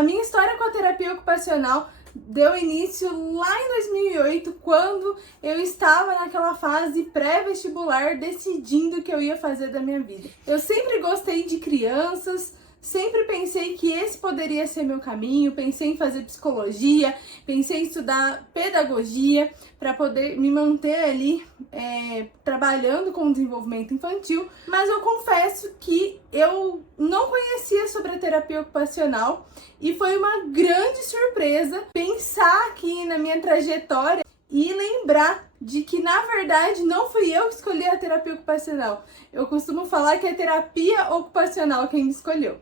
A minha história com a terapia ocupacional deu início lá em 2008, quando eu estava naquela fase pré-vestibular decidindo o que eu ia fazer da minha vida. Eu sempre gostei de crianças, sempre pensei que esse poderia ser meu caminho, pensei em fazer psicologia, pensei em estudar pedagogia para poder me manter ali trabalhando com o desenvolvimento infantil, mas eu confesso que eu não conhecia sobre a terapia ocupacional e foi uma grande surpresa pensar aqui na minha trajetória e lembrar de que, na verdade, não fui eu que escolhi a terapia ocupacional. Eu costumo falar que é a terapia ocupacional quem me escolheu.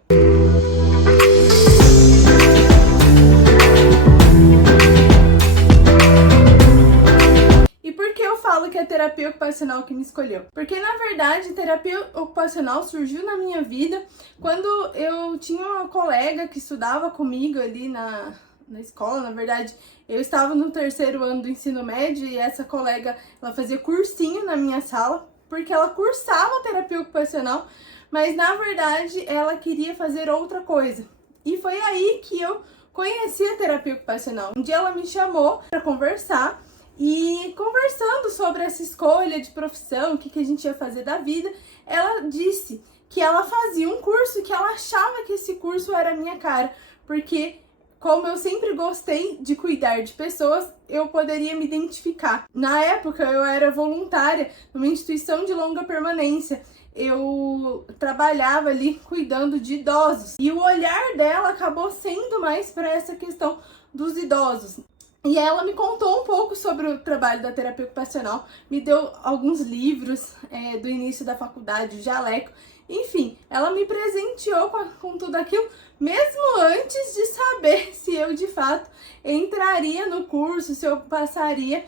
E por que eu falo que é a terapia ocupacional que me escolheu? Porque, na verdade, a terapia ocupacional surgiu na minha vida quando eu tinha uma colega que estudava comigo ali na escola. Na verdade, eu estava no 3º ano do ensino médio e essa colega, ela fazia cursinho na minha sala, porque ela cursava terapia ocupacional, mas na verdade ela queria fazer outra coisa. E foi aí que eu conheci a terapia ocupacional. Um dia ela me chamou para conversar e, conversando sobre essa escolha de profissão, o que a gente ia fazer da vida, ela disse que ela fazia um curso, que ela achava que esse curso era a minha cara, porque como eu sempre gostei de cuidar de pessoas, eu poderia me identificar. Na época, eu era voluntária numa instituição de longa permanência. Eu trabalhava ali cuidando de idosos. E o olhar dela acabou sendo mais para essa questão dos idosos. E ela me contou um pouco sobre o trabalho da terapia ocupacional, me deu alguns livros do início da faculdade, o jaleco. Enfim, ela me presenteou com tudo aquilo, mesmo antes de saber se eu de fato entraria no curso, se eu passaria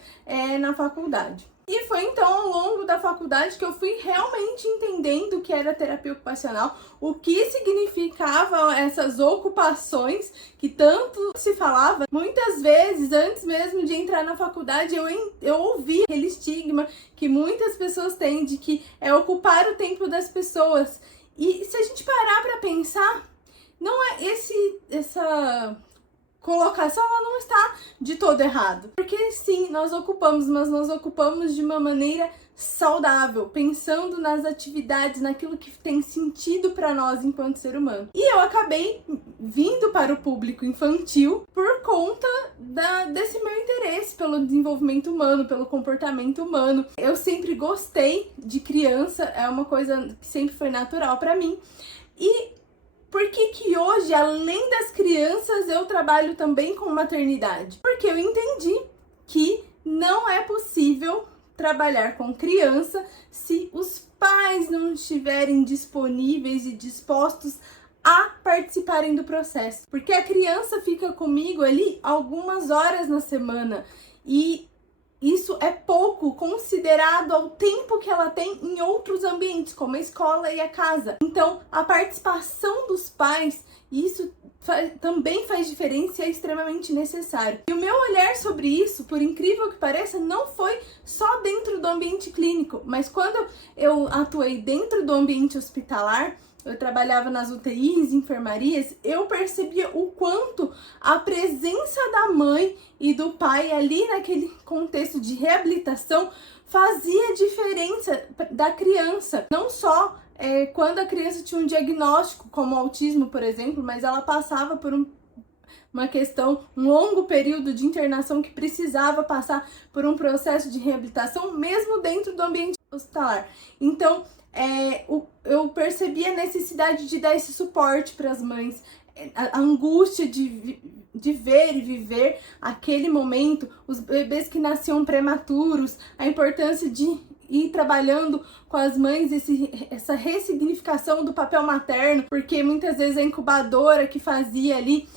na faculdade. E foi então ao longo da faculdade que eu fui realmente entendendo o que era terapia ocupacional, o que significavam essas ocupações que tanto se falava. Muitas vezes, antes mesmo de entrar na faculdade, eu ouvi aquele estigma que muitas pessoas têm de que é ocupar o tempo das pessoas. E se a gente parar para pensar, não é essa colocação, ela não está de todo errado. Porque sim, nós ocupamos, mas nós ocupamos de uma maneira saudável, pensando nas atividades, naquilo que tem sentido para nós enquanto ser humano. E eu acabei vindo para o público infantil por conta desse meu interesse pelo desenvolvimento humano, pelo comportamento humano. Eu sempre gostei de criança, é uma coisa que sempre foi natural para mim. E por que hoje, além das crianças, eu trabalho também com maternidade? Porque eu entendi que não é possível trabalhar com criança se os pais não estiverem disponíveis e dispostos a participarem do processo. Porque a criança fica comigo ali algumas horas na semana e isso é pouco considerado ao tempo que ela tem em outros ambientes, como a escola e a casa. Então, a participação dos pais, isso também faz diferença e é extremamente necessário. E o meu olhar sobre isso, por incrível que pareça, não foi só dentro do ambiente clínico, mas quando eu atuei dentro do ambiente hospitalar, eu trabalhava nas UTIs, enfermarias, eu percebia o quanto a presença da mãe e do pai ali naquele contexto de reabilitação fazia diferença da criança. Não só quando a criança tinha um diagnóstico, como autismo, por exemplo, mas ela passava por uma questão, um longo período de internação que precisava passar por um processo de reabilitação, mesmo dentro do ambiente hospitalar. Então, eu percebi a necessidade de dar esse suporte para as mães, a angústia de ver e viver aquele momento, os bebês que nasciam prematuros, a importância de ir trabalhando com as mães essa ressignificação do papel materno, porque muitas vezes a incubadora que fazia ali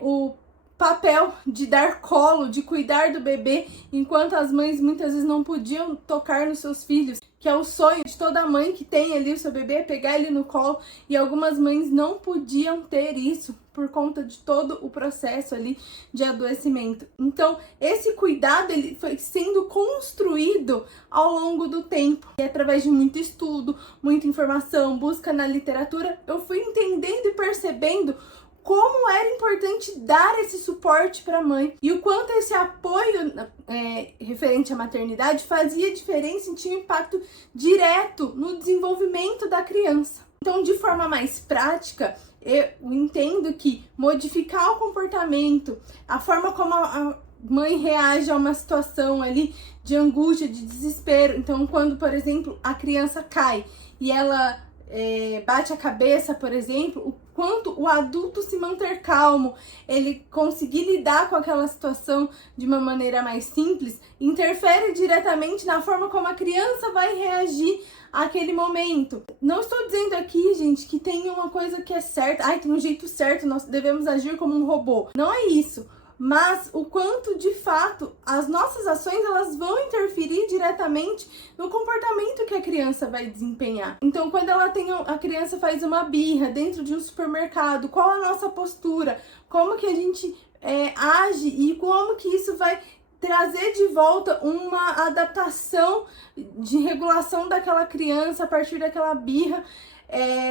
o papel de dar colo, de cuidar do bebê, enquanto as mães muitas vezes não podiam tocar nos seus filhos, que é o sonho de toda mãe que tem ali o seu bebê, pegar ele no colo, e algumas mães não podiam ter isso por conta de todo o processo ali de adoecimento. Então, esse cuidado ele foi sendo construído ao longo do tempo. E através de muito estudo, muita informação, busca na literatura, eu fui entendendo e percebendo como era importante dar esse suporte para a mãe e o quanto esse apoio referente à maternidade fazia diferença e tinha um impacto direto no desenvolvimento da criança. Então, de forma mais prática, eu entendo que modificar o comportamento, a forma como a mãe reage a uma situação ali de angústia, de desespero. Então, quando, por exemplo, a criança cai e ela bate a cabeça, por exemplo, o quanto o adulto se manter calmo, ele conseguir lidar com aquela situação de uma maneira mais simples, interfere diretamente na forma como a criança vai reagir àquele momento. Não estou dizendo aqui, gente, que tem uma coisa que é certa, tem um jeito certo, nós devemos agir como um robô. Não é isso. Mas o quanto, de fato, as nossas ações, elas vão interferir diretamente no comportamento que a criança vai desempenhar. Então, quando a criança faz uma birra dentro de um supermercado, qual a nossa postura? Como que a gente age e como que isso vai trazer de volta uma adaptação de regulação daquela criança a partir daquela birra,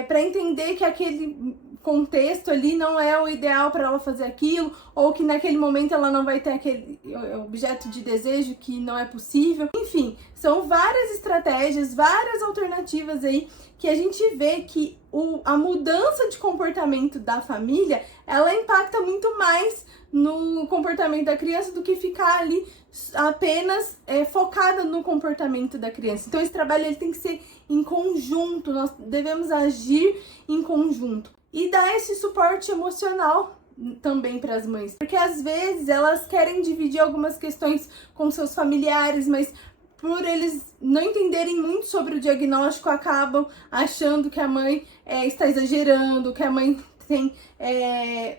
para entender que aquele contexto ali não é o ideal para ela fazer aquilo, ou que naquele momento ela não vai ter aquele objeto de desejo que não é possível. Enfim, são várias estratégias, várias alternativas aí que a gente vê que a mudança de comportamento da família, ela impacta muito mais no comportamento da criança do que ficar ali apenas focada no comportamento da criança. Então esse trabalho ele tem que ser em conjunto, nós devemos agir em conjunto e dar esse suporte emocional também para as mães, porque às vezes elas querem dividir algumas questões com seus familiares, mas por eles não entenderem muito sobre o diagnóstico, acabam achando que a mãe está exagerando, que a mãe tem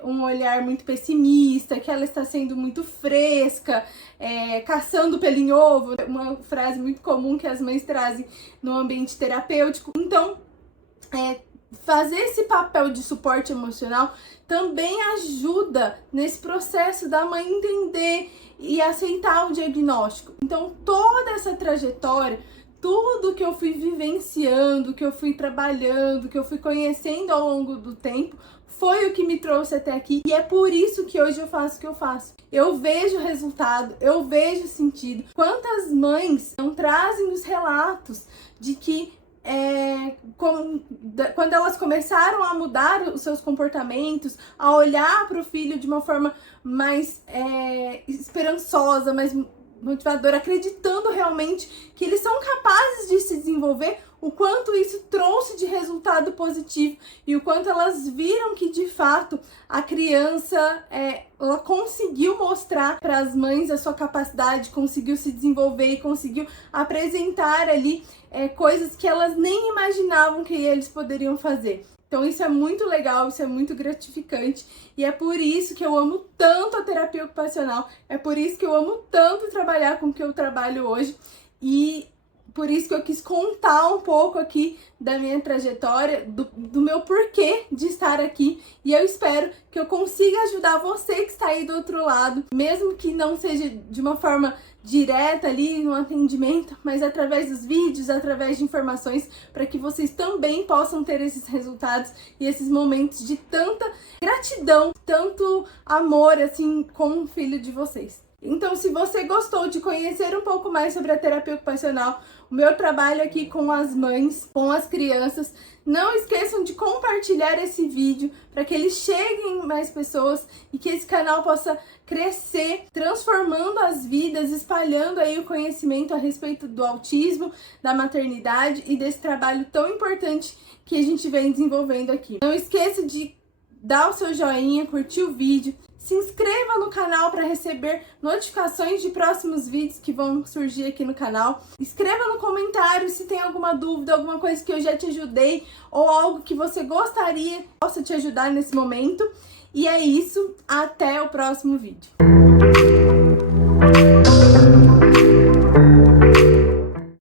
um olhar muito pessimista, que ela está sendo muito fresca, caçando pelo em ovo, uma frase muito comum que as mães trazem no ambiente terapêutico. Então, fazer esse papel de suporte emocional também ajuda nesse processo da mãe entender e aceitar o diagnóstico. Então, toda essa trajetória, tudo que eu fui vivenciando, que eu fui trabalhando, que eu fui conhecendo ao longo do tempo, foi o que me trouxe até aqui. E é por isso que hoje eu faço o que eu faço. Eu vejo resultado, eu vejo sentido. Quantas mães não trazem os relatos de que quando elas começaram a mudar os seus comportamentos, a olhar para o filho de uma forma mais esperançosa, mais motivadora, acreditando realmente que eles são capazes de se desenvolver, o quanto isso trouxe de resultado positivo e o quanto elas viram que de fato a criança ela conseguiu mostrar para as mães a sua capacidade, conseguiu se desenvolver e conseguiu apresentar ali coisas que elas nem imaginavam que eles poderiam fazer. Então isso é muito legal, isso é muito gratificante e é por isso que eu amo tanto a terapia ocupacional, é por isso que eu amo tanto trabalhar com o que eu trabalho hoje e por isso que eu quis contar um pouco aqui da minha trajetória, do meu porquê de estar aqui. E eu espero que eu consiga ajudar você que está aí do outro lado, mesmo que não seja de uma forma direta ali no atendimento, mas através dos vídeos, através de informações, para que vocês também possam ter esses resultados e esses momentos de tanta gratidão, tanto amor assim com o filho de vocês. Então, se você gostou de conhecer um pouco mais sobre a terapia ocupacional, o meu trabalho aqui com as mães, com as crianças, não esqueçam de compartilhar esse vídeo para que ele chegue em mais pessoas e que esse canal possa crescer, transformando as vidas, espalhando aí o conhecimento a respeito do autismo, da maternidade e desse trabalho tão importante que a gente vem desenvolvendo aqui. Não esqueça de dar o seu joinha, curtir o vídeo, se inscreva no canal para receber notificações de próximos vídeos que vão surgir aqui no canal. Escreva no comentário se tem alguma dúvida, alguma coisa que eu já te ajudei ou algo que você gostaria que possa te ajudar nesse momento. E é isso, até o próximo vídeo.